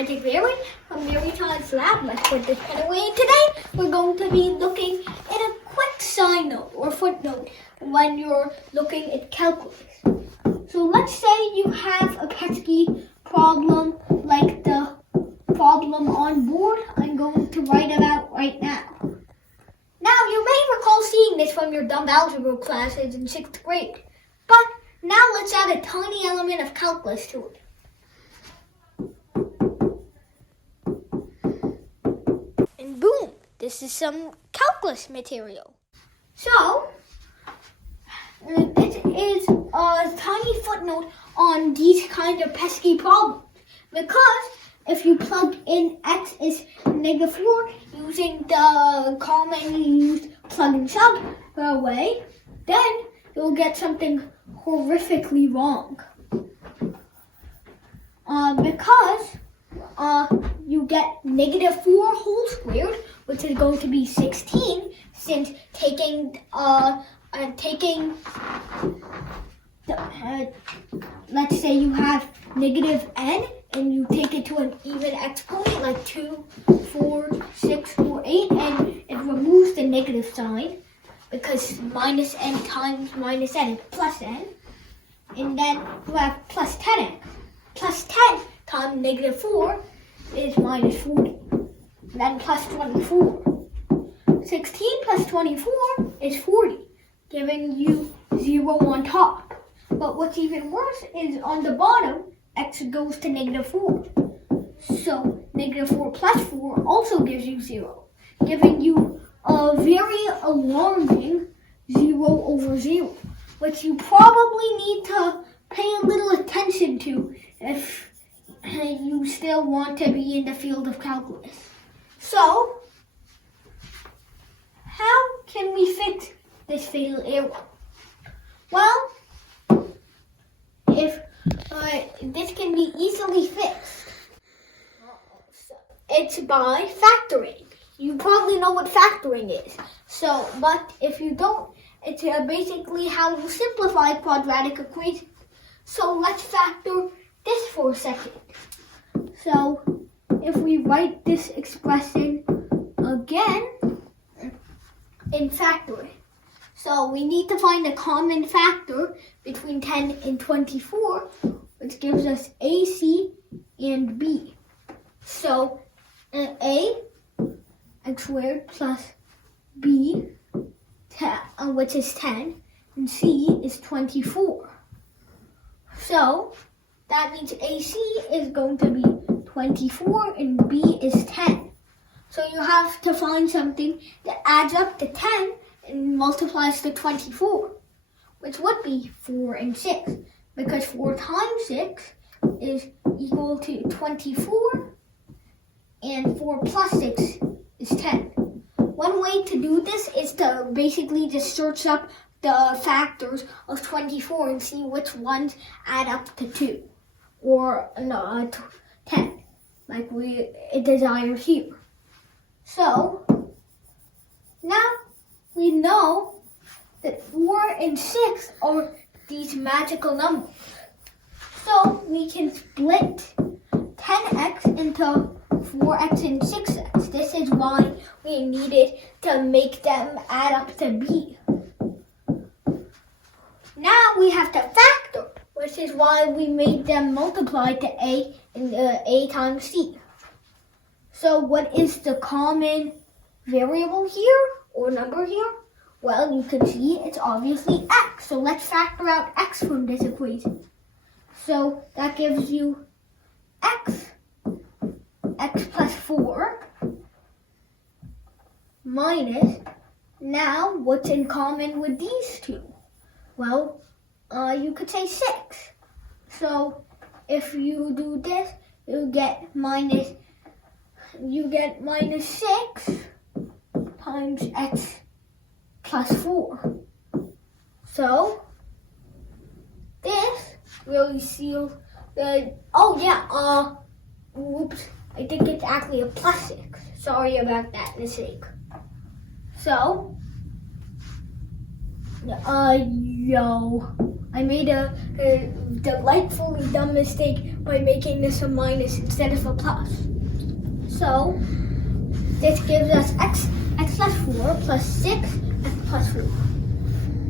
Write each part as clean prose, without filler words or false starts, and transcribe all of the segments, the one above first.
Magic Mary from Mary Todd's Lab. Let's put this pen away. Today, we're going to be looking at a quick side note or footnote when you're looking at calculus. So let's say you have a pesky problem like the problem on board. I'm going to write it out right now. Now, you may recall seeing this from your dumb algebra classes in 6th grade. But now let's add a tiny element of calculus to it. And boom, this is some calculus material. So, this is a tiny footnote on these kind of pesky problems. Because if you plug in x is -4 using the commonly used plug and sub way, then you'll get something horrifically wrong. Because you get -4 whole squared, which is going to be 16, since let's say you have -n and you take it to an even exponent like 2, 4, 6, or 8, and it removes the negative sign because -n times -n is +n, and then you have plus 10x. Plus 10 times -4 is -40, and then plus 24. 16 plus 24 is 40, giving you 0 on top. But what's even worse is on the bottom, x goes to -4. So -4 plus 4 also gives you 0, giving you a very alarming 0/0, which you probably need to pay a little attention to if you still want to be in the field of calculus. So, how can we fix this fatal error? Well, this can be easily fixed. It's by factoring. You probably know what factoring is. But if you don't, it's basically how you simplify quadratic equations. So let's factor this for a second. So if we write this expression again in factoring. So we need to find a common factor between 10 and 24, which gives us AC and B. So A, x squared plus B, which is 10, and C is 24. So that means AC is going to be 24 and B is 10. So you have to find something that adds up to 10 and multiplies to 24, which would be 4 and 6, because 4 times 6 is equal to 24, and 4 plus 6 is 10. One way to do this is to basically just search up the factors of 24 and see which ones add up to 2, or 10, like we desire here. So, now we know that 4 and 6 are these magical numbers. So we can split 10x into 4x and 6x. This is why we needed to make them add up to B. Now we have to factor, which is why we made them multiply to A and A times C. So what is the common variable here, or number here? Well, you can see it's obviously x. So let's factor out x from this equation. So that gives you x plus 4 minus, now what's in common with these two? Well, you could say 6. So if you do this, you get -6 times x plus 4. So this really seals the, oops, I think it's actually a +6. Sorry about that mistake. So Yo. I made a delightfully dumb mistake by making this a minus instead of a plus. So, this gives us x plus 4 plus 6, x plus 4.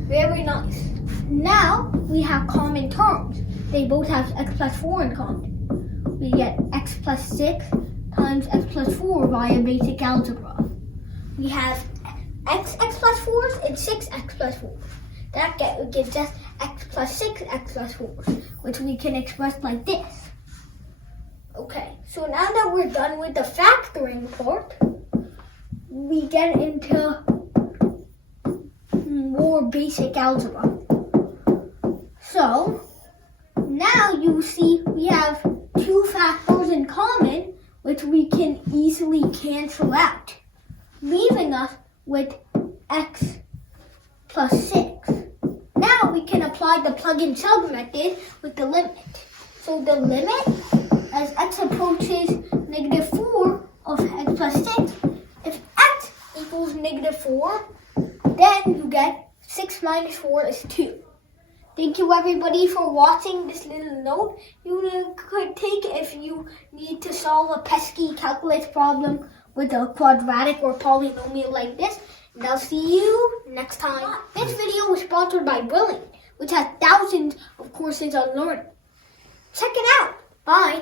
Very nice. Now, we have common terms. They both have x plus 4 in common. We get x plus 6 times x plus 4 via basic algebra. We have x plus 4s and 6x plus 4s. That gives us x plus 6, x plus 4, which we can express like this. Okay, so now that we're done with the factoring part, we get into more basic algebra. So, now you see we have two factors in common, which we can easily cancel out, leaving us with x plus 6. Now we can apply the plug and chug method with the limit. So the limit, as x approaches -4 of x plus 6, if x equals -4, then you get 6 minus 4 is 2. Thank you everybody for watching this little note you could take if you need to solve a pesky calculus problem with a quadratic or polynomial like this. And I'll see you next time. This video was sponsored by Brilliant, which has thousands of courses on learning. Check it out. Bye.